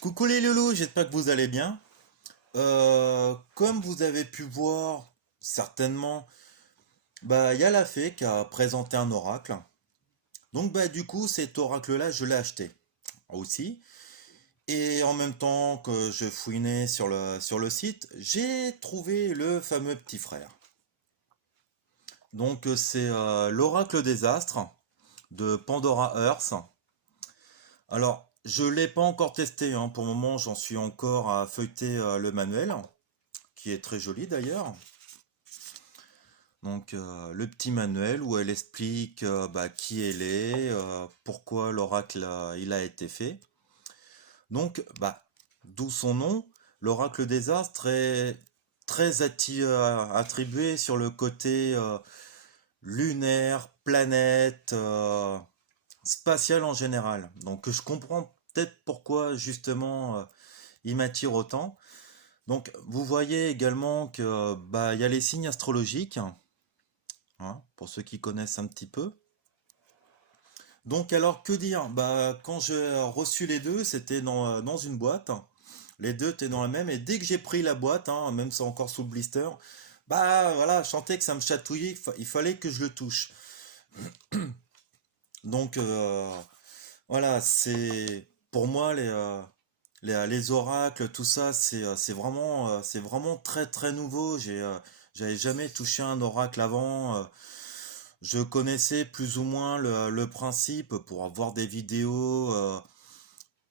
Coucou les loulous, j'espère que vous allez bien. Comme vous avez pu voir, certainement, il y a la fée qui a présenté un oracle. Donc du coup, cet oracle-là, je l'ai acheté aussi. Et en même temps que je fouinais sur le site, j'ai trouvé le fameux petit frère. Donc c'est l'oracle des astres de Pandora Earth. Alors, je l'ai pas encore testé, hein. Pour le moment, j'en suis encore à feuilleter le manuel, qui est très joli d'ailleurs. Donc le petit manuel où elle explique qui elle est, pourquoi l'oracle il a été fait. Donc d'où son nom, l'oracle des astres est très attribué sur le côté lunaire, planète, spatial en général. Donc je comprends peut-être pourquoi justement il m'attire autant. Donc vous voyez également que il y a les signes astrologiques, hein, pour ceux qui connaissent un petit peu. Donc alors que dire? Quand j'ai reçu les deux, c'était dans une boîte. Les deux étaient dans la même, et dès que j'ai pris la boîte, hein, même c'est encore sous le blister, voilà, je sentais que ça me chatouillait, il fallait que je le touche. Donc voilà, c'est pour moi les oracles, tout ça, c'est vraiment très très nouveau. J'avais jamais touché un oracle avant. Je connaissais plus ou moins le principe pour avoir des vidéos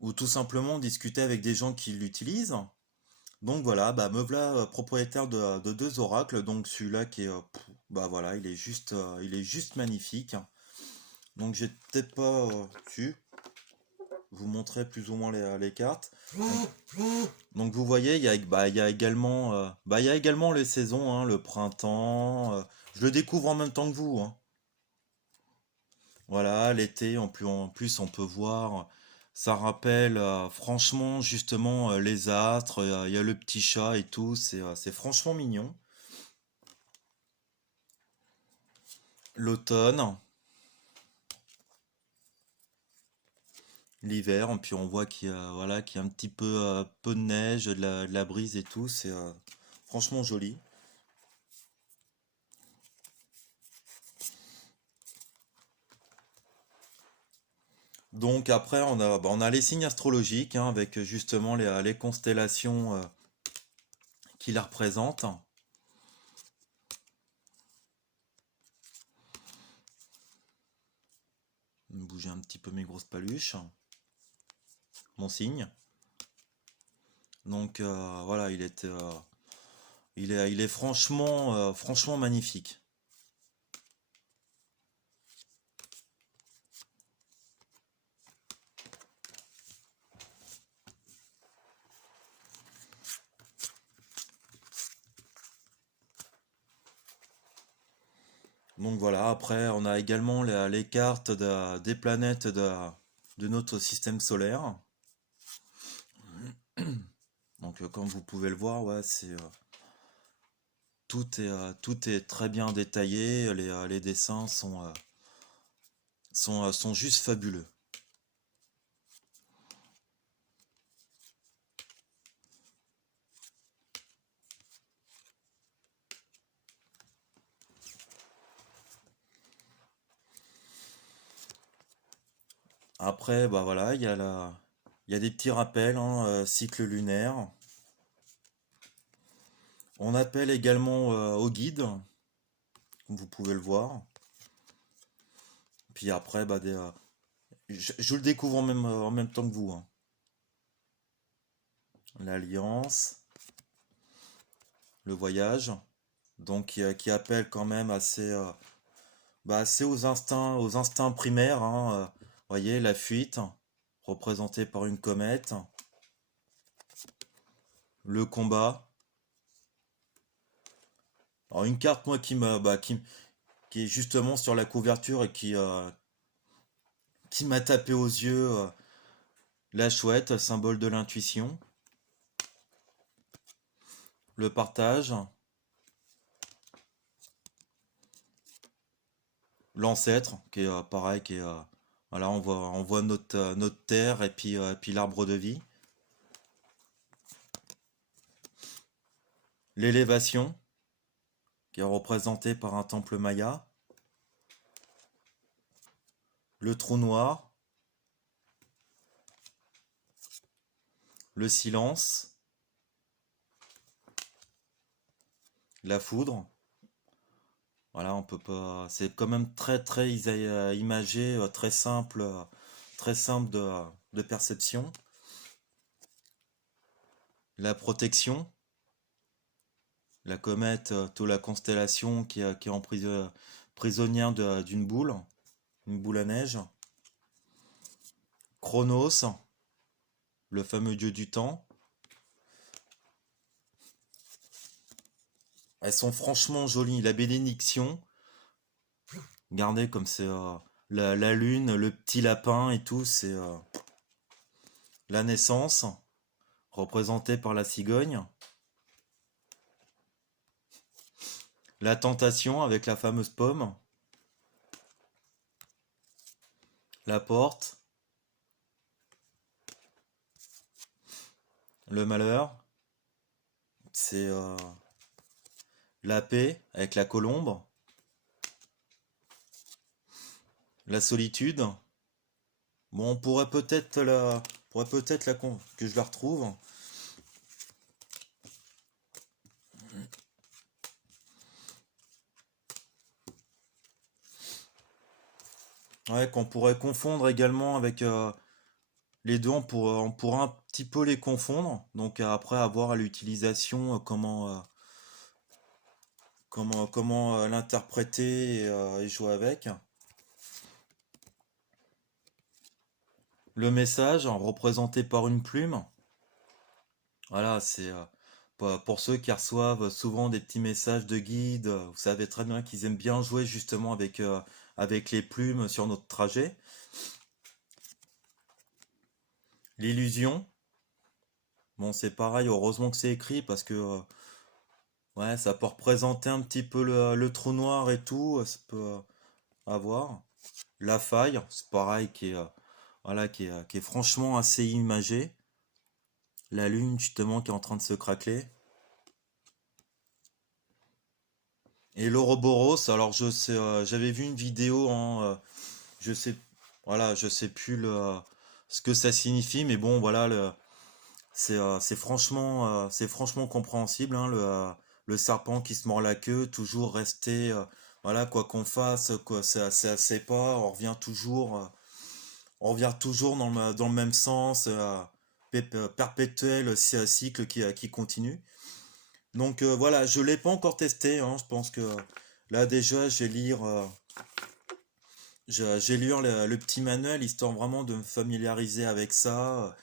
ou tout simplement discuter avec des gens qui l'utilisent. Donc voilà, me voilà propriétaire de deux oracles. Donc celui-là qui est, voilà, il est juste magnifique. Donc j'ai peut-être pas su vous montrer plus ou moins les cartes. Donc vous voyez, il y a également, il y a également les saisons, hein, le printemps. Je le découvre en même temps que vous, hein. Voilà, l'été, en plus, on peut voir, ça rappelle franchement justement les astres, il y a le petit chat et tout, c'est franchement mignon. L'automne, l'hiver, et puis on voit qu'il y a un petit peu de neige, de la brise et tout, c'est franchement joli. Donc après, on a les signes astrologiques, hein, avec justement les constellations qui la représentent. Je vais bouger un petit peu mes grosses paluches. Mon signe. Donc voilà, il est franchement, franchement magnifique. Donc voilà, après on a également les cartes des planètes de notre système solaire. Donc comme vous pouvez le voir, ouais, tout est très bien détaillé. Les dessins sont juste fabuleux. Après, voilà, il y a des petits rappels, hein, cycle lunaire. On appelle également au guide, comme vous pouvez le voir. Puis après, je le découvre en même temps que vous, hein. L'alliance, le voyage, donc qui appelle quand même assez aux instincts primaires, hein. Voyez, la fuite, représentée par une comète, le combat. Alors une carte, moi, qui est justement sur la couverture et qui m'a tapé aux yeux, la chouette, symbole de l'intuition, le partage, l'ancêtre, qui est pareil, voilà, on voit notre terre et puis l'arbre de vie. l'élévation, qui est représentée par un temple maya, le trou noir, le silence, la foudre. Voilà, on peut pas. C'est quand même très très imagé, très simple de perception. La protection, la comète, toute la constellation qui est prisonnière d'une boule, une boule à neige. Chronos, le fameux dieu du temps. Elles sont franchement jolies. La bénédiction, regardez comme c'est la lune, le petit lapin et tout, c'est la naissance, représentée par la cigogne. La tentation avec la fameuse pomme. La porte. Le malheur. C'est la paix avec la colombe. La solitude. Bon, on pourrait peut-être que je la retrouve. Ouais, qu'on pourrait confondre également avec les deux, on pourra un petit peu les confondre. Donc après avoir à l'utilisation comment l'interpréter et jouer avec. Le message, représenté par une plume. Voilà, c'est pour ceux qui reçoivent souvent des petits messages de guide. Vous savez très bien qu'ils aiment bien jouer justement avec les plumes sur notre trajet. L'illusion. Bon, c'est pareil, heureusement que c'est écrit parce que ouais, ça peut représenter un petit peu le trou noir et tout. Ça peut avoir. La faille, c'est pareil, voilà, qui est franchement assez imagé. La lune, justement, qui est en train de se craqueler. Et l'Ouroboros, alors j'avais vu une vidéo, hein, je sais, voilà, je sais plus ce que ça signifie, mais bon, voilà, c'est franchement compréhensible, hein, le serpent qui se mord la queue, toujours rester, voilà, quoi qu'on fasse, quoi, c'est assez pas, on revient toujours dans le même sens, perpétuel cycle qui continue. Donc voilà, je l'ai pas encore testé, hein, je pense que là déjà, j'ai lire le petit manuel histoire vraiment de me familiariser avec ça,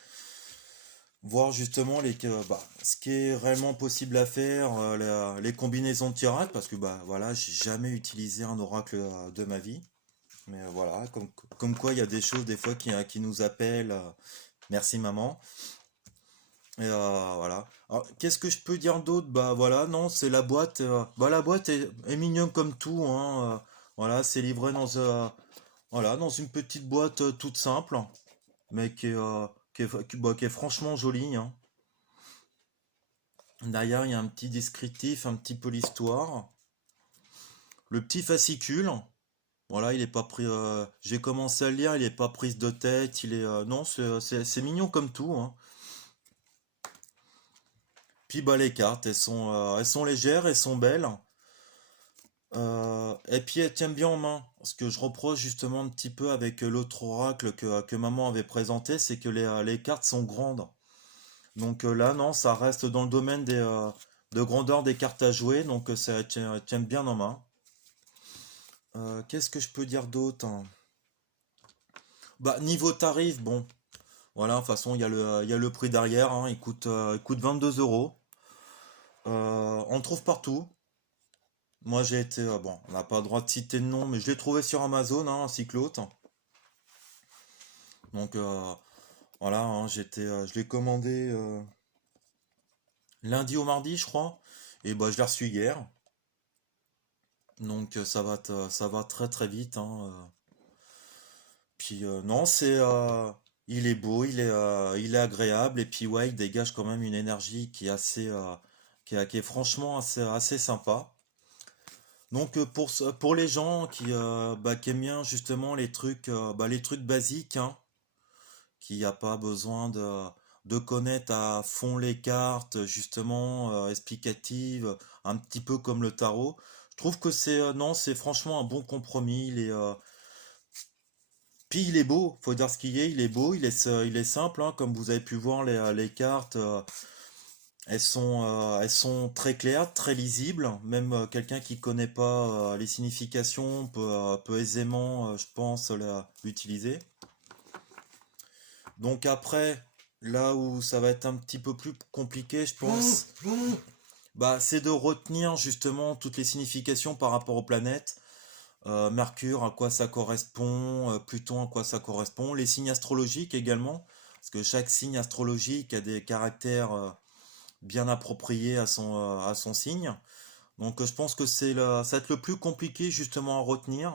voir justement ce qui est réellement possible à faire, les combinaisons de tirades, parce que bah voilà, j'ai jamais utilisé un oracle de ma vie. Mais voilà, comme quoi il y a des choses des fois qui nous appellent. Merci maman. Et voilà. Alors, qu'est-ce que je peux dire d'autre? Bah voilà, non, c'est la boîte. Bah la boîte est mignonne comme tout, hein. Voilà, c'est livré voilà, dans une petite boîte toute simple, mais qui est franchement jolie, hein. Derrière, il y a un petit descriptif, un petit peu l'histoire. Le petit fascicule. Voilà, il est pas pris. J'ai commencé à le lire, il est pas prise de tête. Non, c'est mignon comme tout, hein. Puis bah les cartes, elles sont légères, elles sont belles. Et puis elle tient bien en main. Ce que je reproche justement un petit peu avec l'autre oracle que maman avait présenté, c'est que les cartes sont grandes. Donc là, non, ça reste dans le domaine de grandeur des cartes à jouer, donc elle tient bien en main. Qu'est-ce que je peux dire d'autre, hein? Bah, niveau tarif, bon, voilà, de toute façon, il y a le prix derrière, hein, il coûte 22 euros. On le trouve partout. Moi, j'ai été, bon, on n'a pas le droit de citer de nom, mais je l'ai trouvé sur Amazon, hein, ainsi que l'autre. Donc, voilà, hein, je l'ai commandé lundi au mardi, je crois. Et bah, je l'ai reçu hier. Donc, ça va très très vite, hein. Puis, non, il est beau, il est agréable. Et puis, ouais, il dégage quand même une énergie qui est assez, qui est franchement assez sympa. Donc pour les gens qui aiment bien justement les trucs basiques, hein, qui a pas besoin de connaître à fond les cartes, justement, explicatives, un petit peu comme le tarot. Je trouve que non, c'est franchement un bon compromis. Puis il est beau, faut dire ce qu'il est, il est beau, il est simple, hein, comme vous avez pu voir les cartes, elles sont très claires, très lisibles. Même quelqu'un qui connaît pas les significations peut aisément, je pense, l'utiliser. Donc après, là où ça va être un petit peu plus compliqué, je pense, bah, c'est de retenir justement toutes les significations par rapport aux planètes. Mercure, à quoi ça correspond, Pluton, à quoi ça correspond, les signes astrologiques également, parce que chaque signe astrologique a des caractères bien appropriés à son signe. Donc je pense que ça va être le plus compliqué justement à retenir.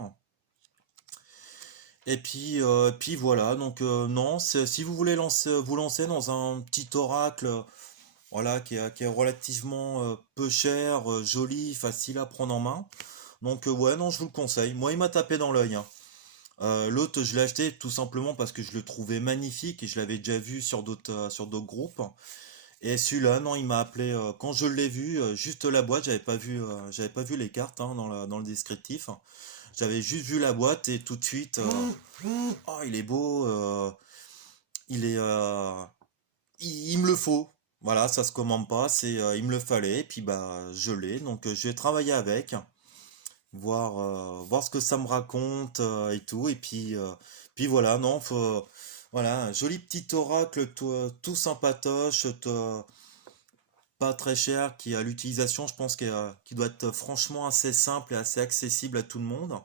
Puis voilà, donc non, si vous voulez vous lancer dans un petit oracle, voilà, qui est relativement peu cher, joli, facile à prendre en main. Donc ouais, non, je vous le conseille. Moi, il m'a tapé dans l'œil, hein. L'autre, je l'ai acheté tout simplement parce que je le trouvais magnifique et je l'avais déjà vu sur d'autres groupes. Et celui-là, non, il m'a appelé quand je l'ai vu, juste la boîte, j'avais pas vu les cartes hein, dans le descriptif. J'avais juste vu la boîte et tout de suite, oh, il est beau, il est, il me le faut. Voilà, ça se commande pas, il me le fallait, et puis bah je l'ai, donc je vais travailler avec, voir ce que ça me raconte et tout, puis voilà, non, voilà, un joli petit oracle tout sympatoche, pas très cher, qui à l'utilisation, je pense qui doit être franchement assez simple et assez accessible à tout le monde.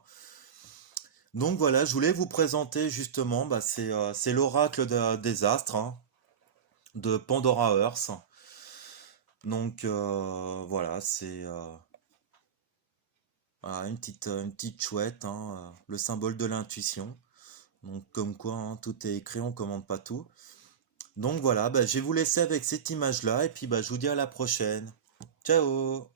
Donc voilà, je voulais vous présenter justement, bah, c'est l'oracle des astres, hein, de Pandora Earth. Donc voilà, voilà, une petite chouette, hein, le symbole de l'intuition. Donc comme quoi, hein, tout est écrit, on commande pas tout. Donc voilà, bah, je vais vous laisser avec cette image-là et puis bah, je vous dis à la prochaine. Ciao!